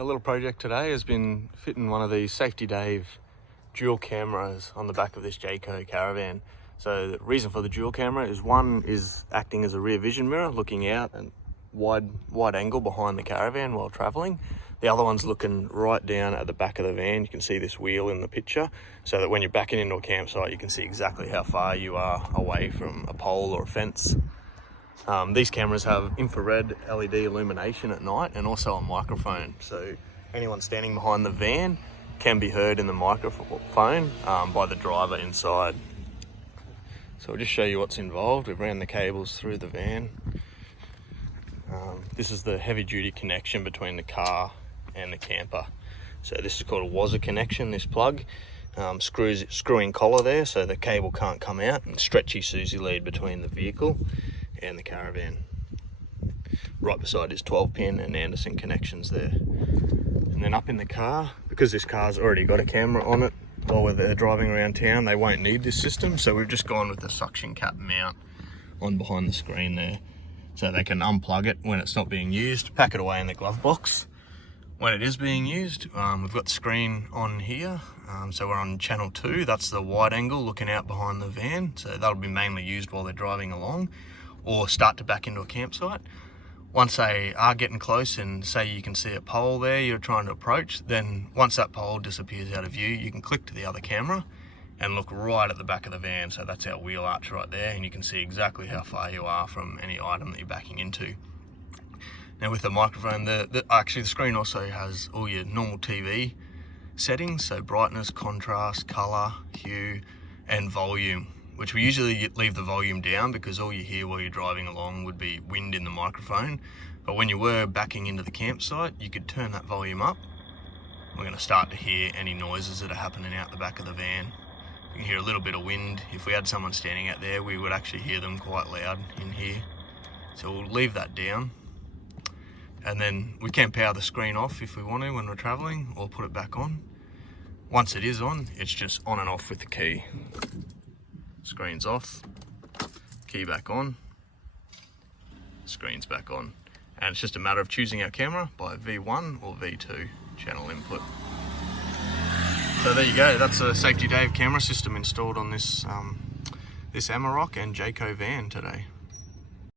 Our little project today has been fitting one of these Saftey Dave dual cameras on the back of this Jayco caravan. So the reason for the dual camera is one is acting as a rear vision mirror, looking out and wide angle behind the caravan while traveling. The other one's looking right down at the back of the van. You can see this wheel in the picture, so that when you're backing into a campsite, you can see exactly how far you are away from a pole or a fence. These cameras have infrared LED illumination at night and also a microphone, so anyone standing behind the van can be heard in the microphone by the driver inside. So I'll just show you what's involved. We've ran the cables through the van. This is the heavy duty connection between the car and the camper. So this is called a WASA connection, this plug. Screw-in collar there so the cable can't come out, and stretchy Susie lead between the vehicle and the caravan. Right beside is 12-pin and Anderson connections there. And then up in the car, because this car's already got a camera on it while they're driving around town, they won't need this system, so we've just gone with the suction cap mount on behind the screen there, so they can unplug it when it's not being used, pack it away in the glove box. When it is being used, we've got the screen on here, so we're on channel 2, that's the wide angle looking out behind the van, so that'll be mainly used while they're driving along or start to back into a campsite. Once they are getting close and say you can see a pole there you're trying to approach, then once that pole disappears out of view, you can click to the other camera and look right at the back of the van. So that's our wheel arch right there, and you can see exactly how far you are from any item that you're backing into. Now with the microphone, actually the screen also has all your normal TV settings, so brightness, contrast, color, hue, and volume, which we usually leave the volume down because all you hear while you're driving along would be wind in the microphone. But when you were backing into the campsite, you could turn that volume up. We're going to start to hear any noises that are happening out the back of the van. You can hear a little bit of wind. If we had someone standing out there, we would actually hear them quite loud in here. So we'll leave that down. And then we can power the screen off if we want to when we're traveling, or put it back on. Once it is on, it's just on and off with the key. Screen's off, key back on, screen's back on. And it's just a matter of choosing our camera by V1 or V2 channel input. So there you go, that's a Saftey Dave camera system installed on this Amarok and Jayco van today.